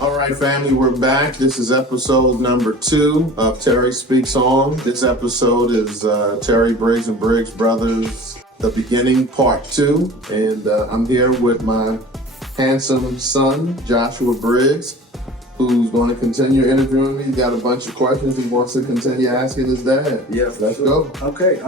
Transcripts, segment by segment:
All right, family, we're back. This is episode number 2 of Terry Speaks On. This episode is Terry Briggs and Briggs Brothers, The Beginning, Part 2. And I'm here with my handsome son, Joshua Briggs, who's going to continue interviewing me. He's got a bunch of questions he wants to continue asking his dad. Yeah, Let's go. Okay,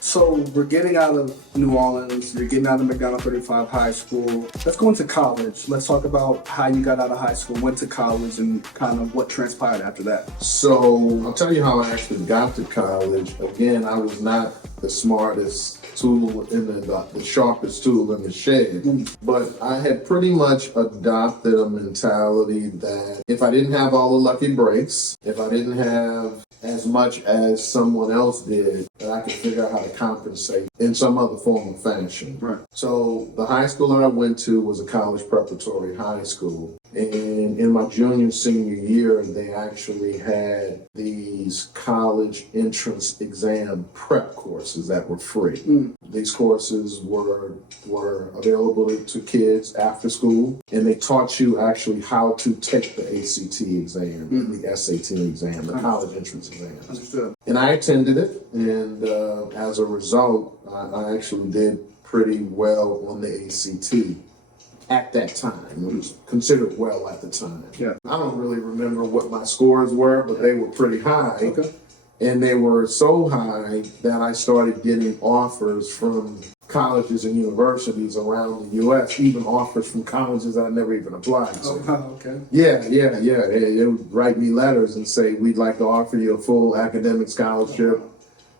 so we're getting out of New Orleans, you're getting out of McDonald 35 High School. Let's go into college. Let's talk about how you got out of high school, went to college, and kind of what transpired after that. So I'll tell you how I actually got to college. Again, I was not the smartest tool in the sharpest tool in the shed, but I had pretty much adopted a mentality that if I didn't have all the lucky breaks, if I didn't have as much as someone else did, that I could figure out how to compensate in some other form or fashion. Right. So the high school that I went to was a college preparatory high school. And in my junior and senior year, they actually had these college entrance exam prep courses that were free. These courses were available to kids after school, and they taught you actually how to take the ACT exam, the SAT exam, the college entrance exam. Understood. And I attended it, and as a result, I actually did pretty well on the ACT. At that time, it was considered well at the time. Yeah. I don't really remember what my scores were, but they were pretty high. Okay. And they were so high that I started getting offers from colleges and universities around the U.S., even offers from colleges that I never even applied to. Oh, wow, okay. Yeah. They would write me letters and say, we'd like to offer you a full academic scholarship,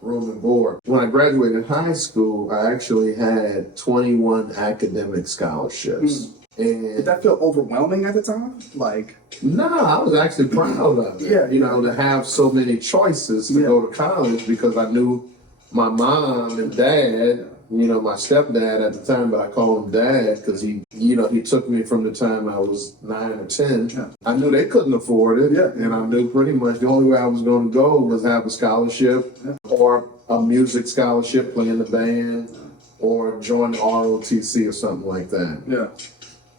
room and board. When I graduated high school, I actually had 21 academic scholarships. And Did that feel overwhelming at the time? Like, no, I was actually proud of it. Yeah. To have so many choices to go to college, because I knew my mom and dad, my stepdad at the time, but I call him dad because he took me from the time I was 9 or 10. Yeah. I knew they couldn't afford it. Yeah. And I knew pretty much the only way I was going to go was have a scholarship or a music scholarship, play in the band, or join the ROTC or something like that. yeah.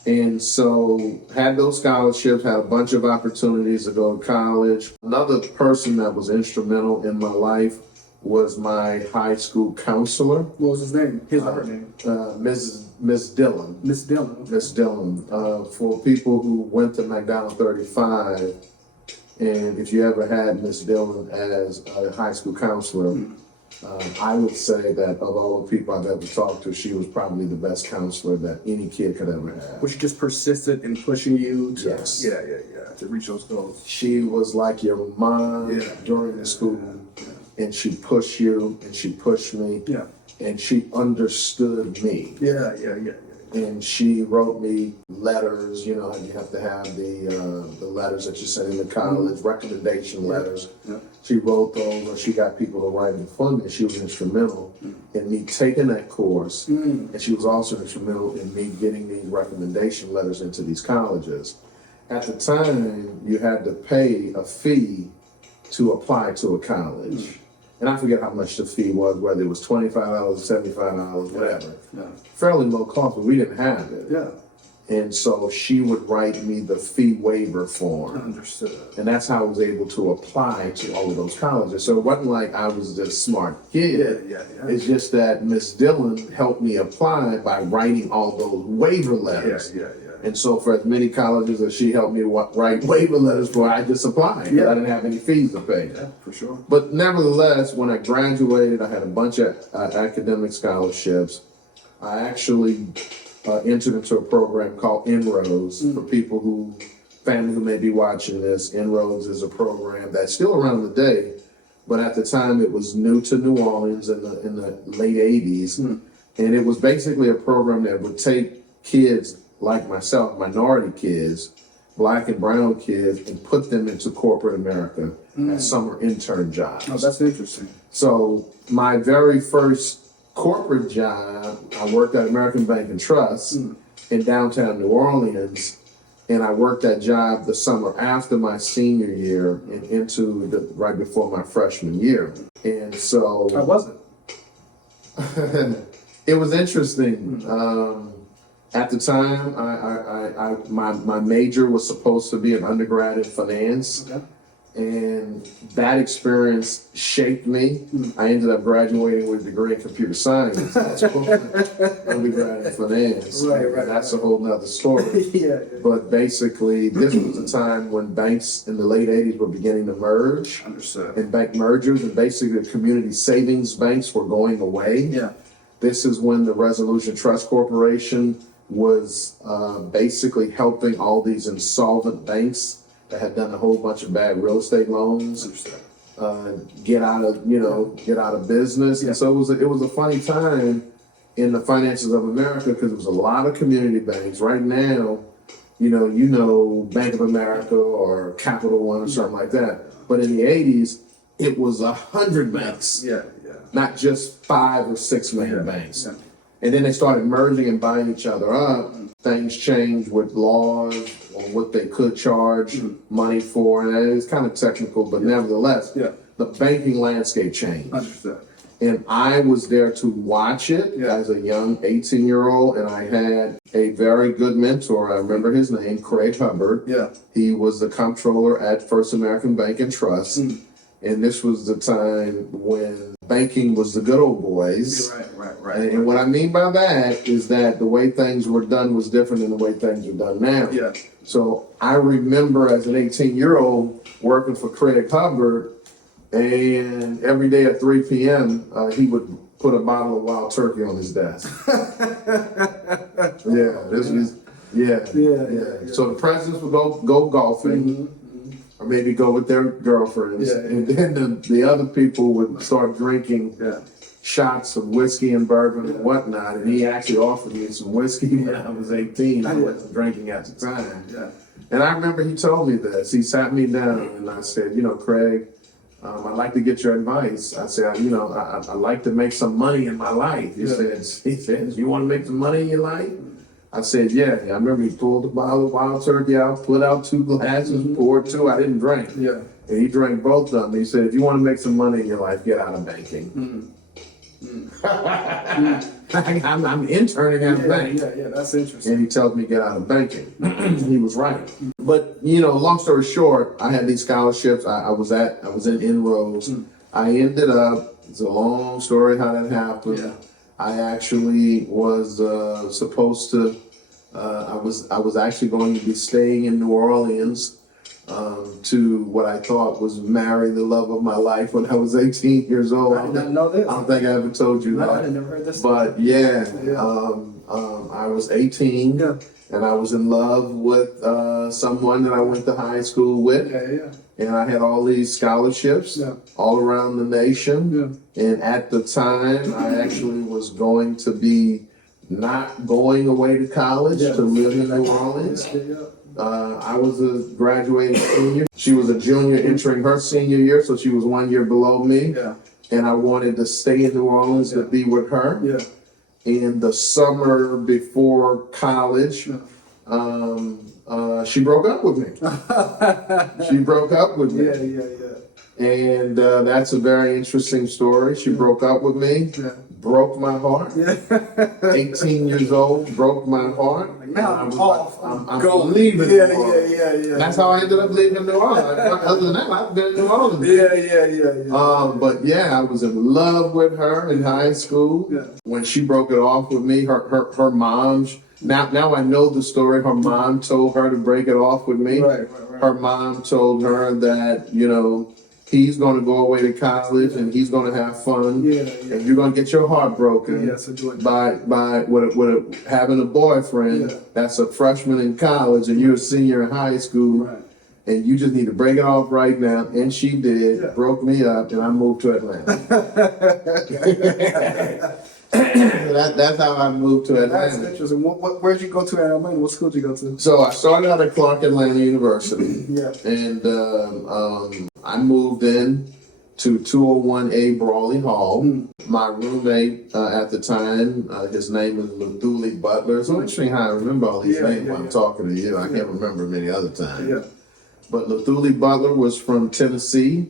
And so had those scholarships, had a bunch of opportunities to go to college. Another person that was instrumental in my life was my high school counselor. What was his name? His or her name? Miss Dillon. Miss Dillon. Okay. Miss Dillon. For people who went to McDonald 35, and if you ever had Miss Dillon as a high school counselor, I would say that of all the people I've ever talked to, she was probably the best counselor that any kid could ever have. Was she just persistent in pushing you to, Yes. to reach those goals? She was like your mom during the school, and she pushed you, and she pushed me, Yeah. and she understood me. Yeah. And she wrote me letters. You have to have the letters that you send in to college, recommendation letters. Yeah. She wrote those, or she got people to write them for me. She was instrumental in me taking that course, and she was also instrumental in me getting these recommendation letters into these colleges. At the time, you had to pay a fee to apply to a college. And I forget how much the fee was, whether it was $25, $75, whatever. Yeah. Fairly low cost, but we didn't have it. Yeah. And so she would write me the fee waiver form. Understood. And that's how I was able to apply to all of those colleges. So it wasn't like I was this smart kid. Yeah. It's just that Miss Dillon helped me apply by writing all those waiver letters. Yeah. And so for as many colleges as she helped me write waiver letters for, I just applied. Yeah. I didn't have any fees to pay. Yeah, for sure. But nevertheless, when I graduated, I had a bunch of academic scholarships. I actually entered into a program called Inroads. For people family who may be watching this. Inroads is a program that's still around today, but at the time it was new to New Orleans in the late 80s. And it was basically a program that would take kids like myself, minority kids, black and brown kids, and put them into corporate America as summer intern jobs. Oh, that's interesting. So my very first corporate job, I worked at American Bank and Trust in downtown New Orleans, and I worked that job the summer after my senior year and into right before my freshman year. And so I wasn't. it was interesting. At the time, my major was supposed to be an undergrad in finance. Okay. And that experience shaped me. I ended up graduating with a degree in computer science. That's undergrad in finance. Right. That's a whole nother story. Yeah. But basically, this was a time when banks in the late 80s were beginning to merge. Understood. And bank mergers, and basically the community savings banks were going away. Yeah. This is when the Resolution Trust Corporation was basically helping all these insolvent banks that had done a whole bunch of bad real estate loans, get out of business. Yeah. And so it was a funny time in the finances of America because there was a lot of community banks. Right now, you know Bank of America or Capital One or something like that. But in the 80s, it was 100 banks, not just 5 or 6 main banks. Yeah. And then they started merging and buying each other up. Things changed with laws on what they could charge money for. And it's kind of technical, but nevertheless, the banking landscape changed. Understood. And I was there to watch it as a young 18-year-old. And I had a very good mentor. I remember his name, Craig Hubbard. Yeah. He was the comptroller at First American Bank and Trust. And this was the time when banking was the good old boys. Right. And what I mean by that is that the way things were done was different than the way things are done now. Yeah. So I remember as an 18-year-old working for Craig Hubbard, and every day at 3 p.m., he would put a bottle of wild turkey on his desk. Yeah. So the presidents would go golfing. Or maybe go with their girlfriends, and then the other people would start drinking shots of whiskey and bourbon and whatnot. And he actually offered me some whiskey when I was 18. I wasn't drinking at the time. And I remember he told me this. He sat me down and I said, Craig, I'd like to get your advice. I said, I'd like to make some money in my life. He said, you want to make some money in your life? I said, yeah. I remember he pulled the bottle of wild turkey out, put out 2 glasses, poured 2. I didn't drink. Yeah. And he drank both of them. He said, if you want to make some money in your life, get out of banking. I'm interning at a bank. Yeah, that's interesting. And he tells me get out of banking. He was right. But, long story short, I had these scholarships. I was in Inroads. I ended up, it's a long story how that happened. Yeah. I actually was supposed to, I was actually going to be staying in New Orleans to what I thought was marry the love of my life when I was 18 years old. I didn't know this. I don't think I ever told you that. I never heard this. But I was 18 and I was in love with someone that I went to high school with. And I had all these scholarships all around the nation. And at the time, I actually was going to be not going away to college to live in New Orleans. I was a graduating senior. She was a junior entering her senior year, so she was 1 year below me. And I wanted to stay in New Orleans to be with her. In the summer before college, she broke up with me. She broke up with me. And that's a very interesting story. She broke up with me, broke my heart. 18 years old, broke my heart. Now I'm off. I'm leaving New Orleans. That's how I ended up leaving New Orleans. Other than that, I've been in New Orleans. But I was in love with her in high school. When she broke it off with me, her mom. Now I know the story. Her mom told her to break it off with me. Her mom told her that, he's going to go away to college and he's going to have fun. And you're going to get your heart broken by having a boyfriend that's a freshman in college and you're a senior in high school. And you just need to break it off right now. And she did, broke me up, and I moved to Atlanta. That's how I moved to Atlanta. That's interesting. Where'd you go to in Atlanta? What school did you go to? So I started out at Clark Atlanta University. And I moved in to 201A Brawley Hall. My roommate at the time, his name is Luthuli Butler. It's interesting how I remember all these names when I'm talking to you. I can't remember many other times. But Luthuli Butler was from Tennessee.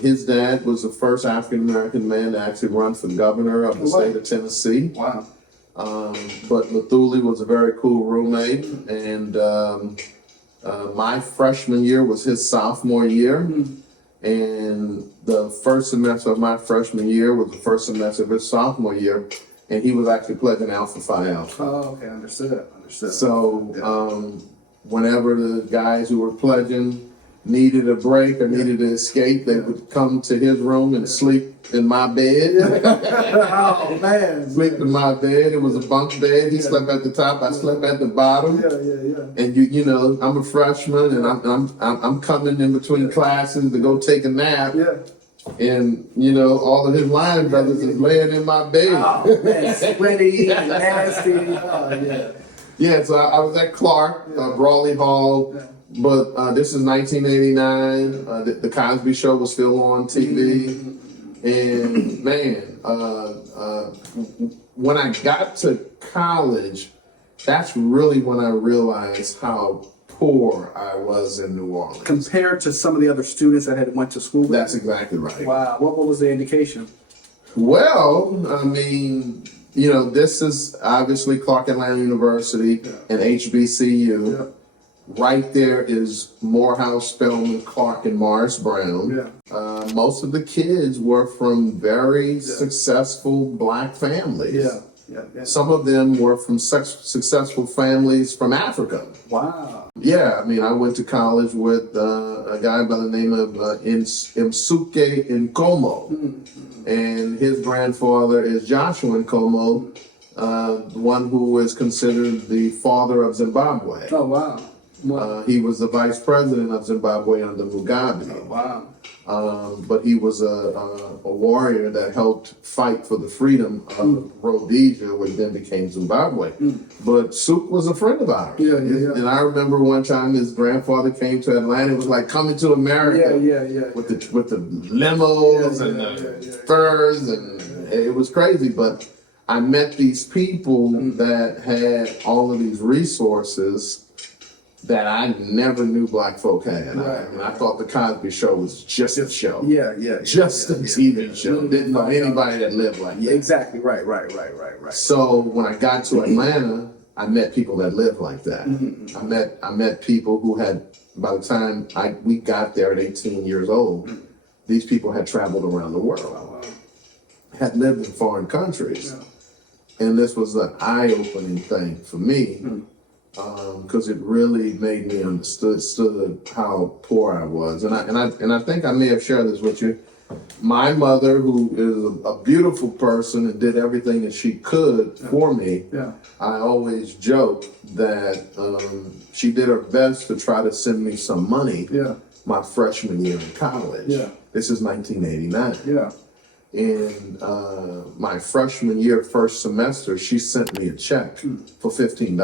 His dad was the first African-American man to actually run for governor of the state of Tennessee. But Lethuli was a very cool roommate, and my freshman year was his sophomore year, and the first semester of my freshman year was the first semester of his sophomore year, and he was actually pledging Alpha Phi Alpha. Oh, okay, understood. So whenever the guys who were pledging needed a break or needed to escape, they would come to his room and sleep in my bed. Oh man, Sleep in my bed. It was a bunk bed. He slept at the top. I slept at the bottom. And you know, I'm a freshman, and I'm coming in between classes to go take a nap. And you know, all of his line brothers is laying in my bed. Oh man, sweaty and nasty. Oh Yeah, so I was at Clark, Brawley Hall, but this is 1989. The Cosby Show was still on TV. And man, when I got to college, that's really when I realized how poor I was in New Orleans. Compared to some of the other students that had went to school there? That's exactly right. Wow. What was the indication? Well, I mean, you know, this is obviously Clark Atlanta University and HBCU. Right there is Morehouse, Spelman, Clark, and Morris Brown. Most of the kids were from very successful black families. Some of them were from successful families from Africa. Wow. Yeah, I mean, I went to college with a guy by the name of Msuke Nkomo. And his grandfather is Joshua Nkomo, one who is considered the father of Zimbabwe. Oh, wow. He was the vice president of Zimbabwe under Mugabe. Oh, wow. But he was a warrior that helped fight for the freedom of Rhodesia, which then became Zimbabwe. But Sook was a friend of ours. And I remember one time his grandfather came to Atlanta. It was like coming to America with the limos and the furs, and it was crazy. But I met these people that had all of these resources that I never knew black folk had. I thought the Cosby Show was just a show. Just a TV show. Didn't know anybody that lived like that. Exactly. Right. So when I got to Atlanta, I met people that lived like that. I met people who had, by the time we got there at 18 years old, these people had traveled around the world, had lived in foreign countries. And this was an eye-opening thing for me. Because it really made me understood how poor I was, and I think I may have shared this with you. My mother, who is a beautiful person and did everything that she could for me, I always joke that she did her best to try to send me some money my freshman year in college. This is 1989. In my freshman year, first semester, she sent me a check for $15.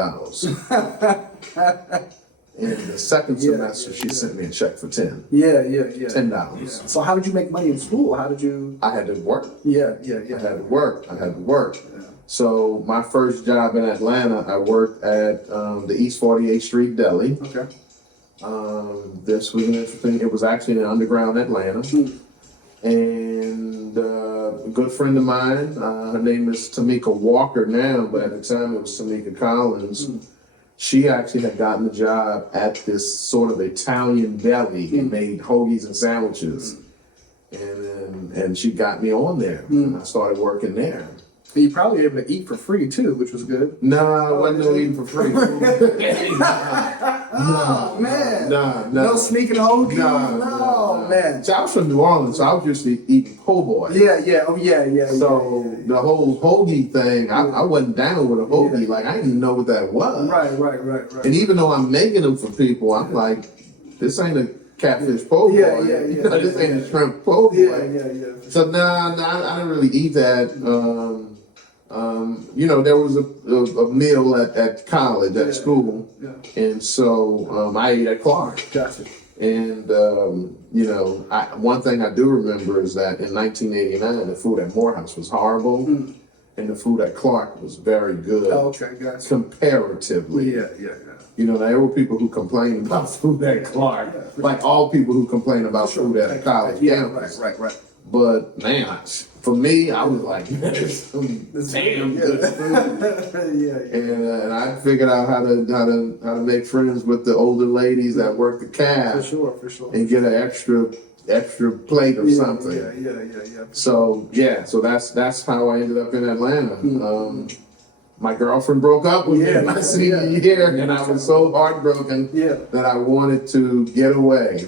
In the second semester, she sent me a check for $10. So how did you make money in school? How did you? I had to work. I had to work. So my first job in Atlanta, I worked at the East 48th Street Deli. This was an interesting. It was actually in underground Atlanta. And a good friend of mine, her name is Tamika Walker now, but at the time it was Tamika Collins. She actually had gotten a job at this sort of Italian deli and made hoagies and sandwiches. And she got me on there. And I started working there. And you probably were able to eat for free too, which was good. Nah, I wasn't no eating for free. Oh man. No sneaking hoagie? No, man. So I was from New Orleans, so I was used to eating po' boy. So the whole hoagie thing, I wasn't down with a hoagie. Like, I didn't even know what that was. Right. And even though I'm making them for people, I'm like, this ain't a catfish po' boy. This ain't a shrimp po' boy. So I didn't really eat that. There was a meal at college, at school, and so I ate at Clark. Gotcha. And one thing I do remember is that in 1989, the food at Morehouse was horrible, and the food at Clark was very good. Oh, okay, gotcha. Comparatively. There were people who complained about food at Clark, like all people who complain about food at college. Right. But man, for me, I was like, there's some This- damn yeah. good food. Yeah. And I figured out how to make friends with the older ladies that work the cab For sure. and get an extra plate or something. Yeah. So that's how I ended up in Atlanta. My girlfriend broke up with me my senior year, and I was so heartbroken that I wanted to get away.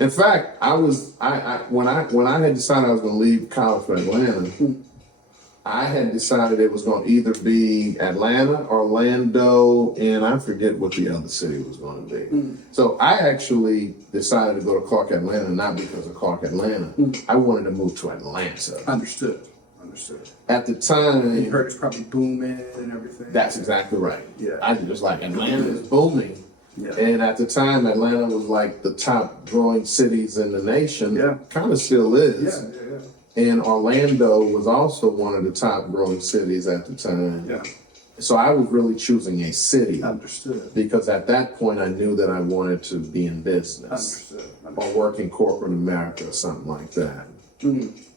In fact, when I had decided I was going to leave college for Atlanta, I had decided it was going to either be Atlanta, Orlando, and I forget what the other city was going to be. So I actually decided to go to Clark, Atlanta, not because of Clark, Atlanta. I wanted to move to Atlanta. Understood. At the time, You heard it's probably booming and everything. that's exactly right. Yeah. I was like, Atlanta is booming. Yeah. And at the time, Atlanta was like the top growing cities in the nation. Yeah. Kind of still is. Yeah. And Orlando was also one of the top growing cities at the time. Yeah. So I was really choosing a city Understood. because at that point I knew that I wanted to be in business or work in corporate America or something like that.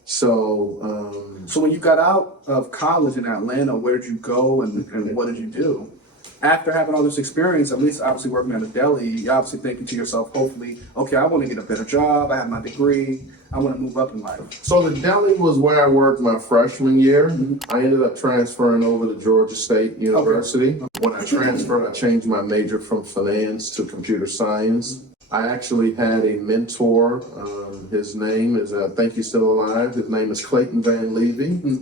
So, So when you got out of college in Atlanta, where did you go and what did you do? After having all this experience, at least obviously working at a deli, you're obviously thinking to yourself, hopefully, okay, I want to get a better job. I have my degree. I want to move up in life. So the deli was where I worked my freshman year. I ended up transferring over to Georgia State University. When I transferred, I changed my major from finance to computer science. I actually had a mentor. His name is, I think he's still alive. His name is Clayton Van Levy.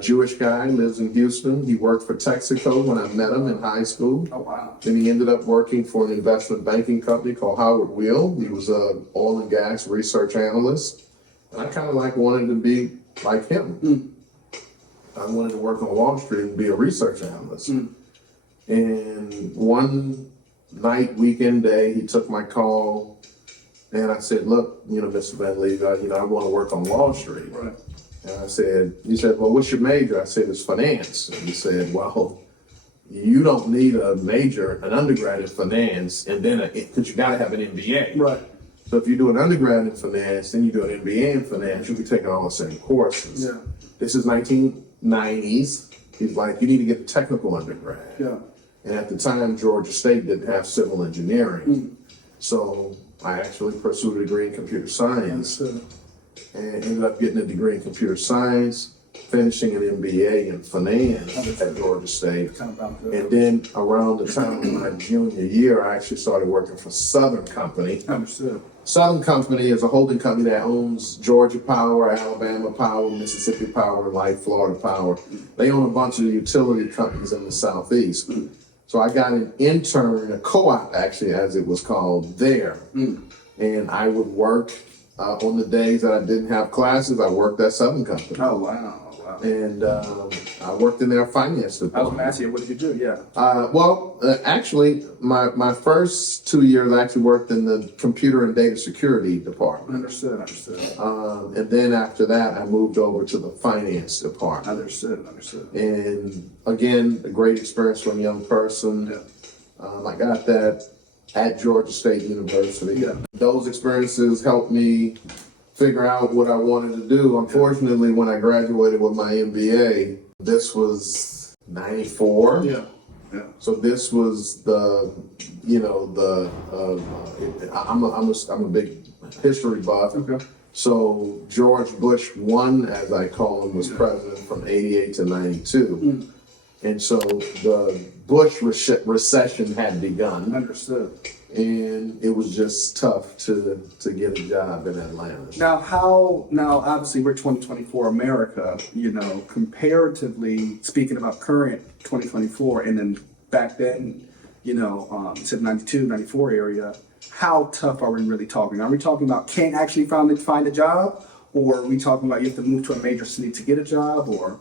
Jewish guy, lives in Houston. He worked for Texaco when I met him in high school. Oh, wow. Then he ended up working for an investment banking company called Howard Weil. He was an oil and gas research analyst. And I kind of wanted to be like him. I wanted to work on Wall Street and be a research analyst. And one night, weekend day, he took my call and I said, look, Mr. Van Levy, I want to work on Wall Street. Right. And he said, well, what's your major? I said, it's finance. And he said, well, you don't need a major, an undergrad in finance, and then because you got to have an MBA. Right. So if you do an undergrad in finance, then you do an MBA in finance, you'll be taking all the same courses. Yeah. This is 1990s. He's like, you need to get a technical undergrad. Yeah. And at the time, Georgia State didn't have civil engineering. So I actually pursued a degree in computer science. And ended up getting a degree in computer science, finishing an MBA in finance at Georgia State. And then around the time of my junior year, I actually started working for Southern Company. Understood. Southern Company is a holding company that owns Georgia Power, Alabama Power, Mississippi Power, Light, Florida Power. They own a bunch of utility companies in the Southeast. So I got an intern, a co-op actually, as it was called, there. And I would work on the days that I didn't have classes. I worked at Southern Company. Oh, wow. And I worked in their finance I was department. going to ask you, what did you do? Yeah. Actually, my first 2 years I actually worked in the computer and data security department. Understood. And then after that, I moved over to the finance department. Understood. And again, a great experience for a young person. I got that at Georgia State University. Yeah. Those experiences helped me figure out what I wanted to do. Unfortunately, when I graduated with my MBA, this was 94. Yeah. So this was I'm a big history buff. Okay. So George Bush 1, as I call him, was president from 88 to 92. And so the Bush recession had begun. Understood. And it was just tough to get a job in Atlanta. Now obviously we're 2024 America, comparatively speaking about current 2024 and then back then, you said 92, 94 area, how tough are we really talking? Are we talking about can't actually find a job, or are we talking about you have to move to a major city to get a job, or?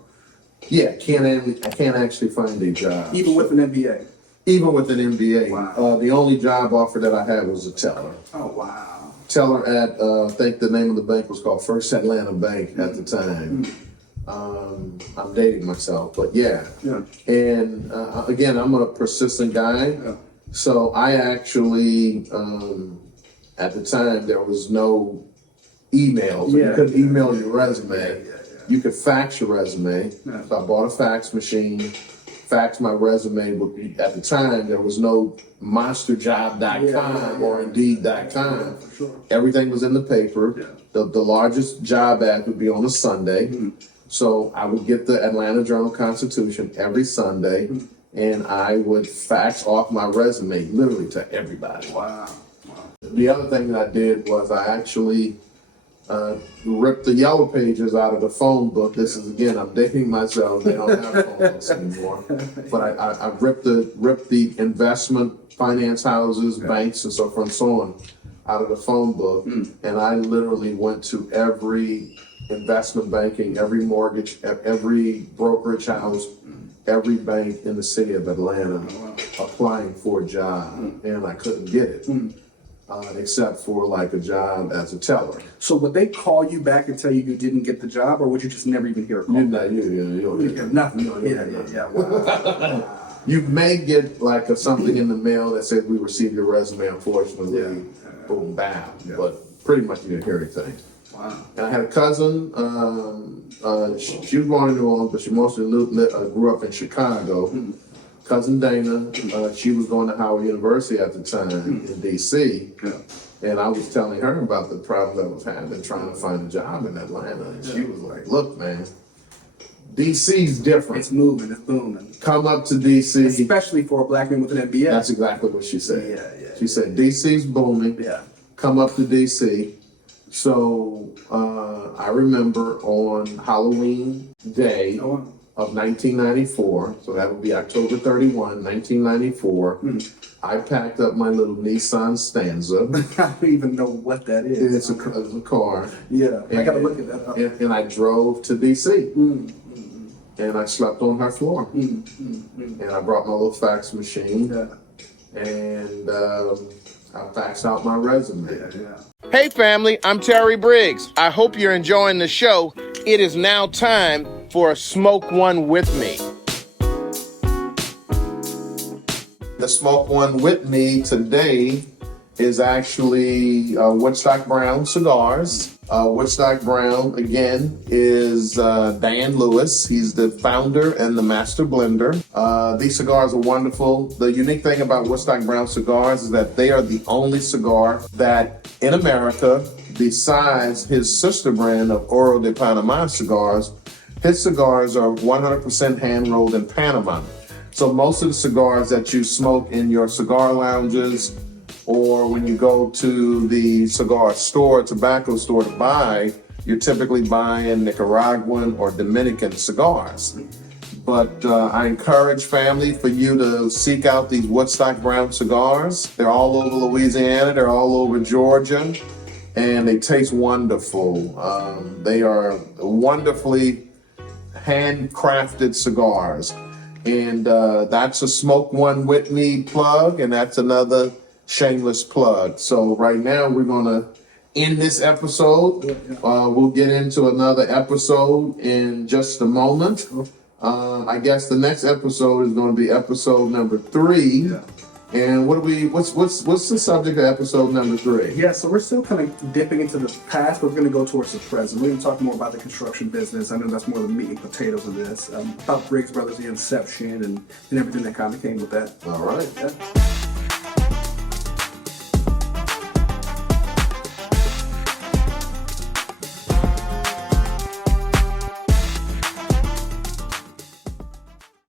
Yeah, I can't actually find a job. Even with an MBA? Even with an MBA. Wow. The only job offer that I had was a teller. Oh, wow. Teller at, I think the name of the bank was called First Atlanta Bank at the time. I'm dating myself, but yeah. And again, I'm a persistent guy. Yeah. So I actually, at the time, there was no email. So you Yeah. couldn't email your resume. Yeah. You could fax your resume. Yeah. So I bought a fax machine, faxed my resume. At the time, there was no monsterjob.com or Indeed.com. For sure. Everything was in the paper. Yeah. The largest job ad would be on a Sunday. So I would get the Atlanta Journal-Constitution every Sunday, and I would fax off my resume literally to everybody. Wow. The other thing that I did was I actually ripped the yellow pages out of the phone book. This is, again, I'm dating myself. They don't have phone books anymore. But I ripped the investment finance houses, banks, and so forth and so on out of the phone book. And I literally went to every investment banking, every mortgage, every brokerage house, every bank in the city of Atlanta applying for a job. And I couldn't get it. Except for like a job as a teller. So would they call you back and tell you you didn't get the job, or would you just never even hear a call? You don't get Nothing. Yeah. Wow. You may get like something in the mail that says we received your resume, unfortunately, boom, bam. But pretty much you didn't hear anything. Wow. And I had a cousin, she was born in New Orleans, but she mostly grew up in Chicago. Cousin Dana, she was going to Howard University at the time in DC. And I was telling her about the problems I was having trying to find a job in Atlanta. And she was like, look, man, DC's different. It's moving, it's booming. Come up to DC. Especially for a black man with an MBA. That's exactly what she said. Yeah. She said, DC's booming. Yeah. Come up to DC. So I remember on Halloween Day of 1994, so that would be October 31, 1994, I packed up my little Nissan Stanza. I don't even know what that is. It's a car. Yeah, and, I gotta look at that up. And I drove to DC. And I slept on her floor. And I brought my little fax machine. And I faxed out my resume. Hey family, I'm Terry Briggs. I hope you're enjoying the show. It is now time for a Smoke One with me. The Smoke One with me today is actually Woodstock Brown cigars. Woodstock Brown, again, is Dan Lewis. He's the founder and the master blender. These cigars are wonderful. The unique thing about Woodstock Brown cigars is that they are the only cigar that in America, besides his sister brand of Oro de Panama cigars, his cigars are 100% hand-rolled in Panama. So most of the cigars that you smoke in your cigar lounges or when you go to the cigar store, tobacco store to buy, you're typically buying Nicaraguan or Dominican cigars. But I encourage family for you to seek out these Woodstock Brown cigars. They're all over Louisiana, they're all over Georgia, and they taste wonderful. They are wonderfully handcrafted cigars. And that's a Smoke One with me plug, and that's another shameless plug. So right now we're gonna end this episode. We'll get into another episode in just a moment. I guess the next episode is going to be episode number 3. And what's the subject of episode number 3? Yeah, so we're still kind of dipping into the past, but we're going to go towards the present. We're going to talk more about the construction business. I know that's more the meat and potatoes of this. About Briggs Brothers, the inception, and everything that kind of came with that. All right.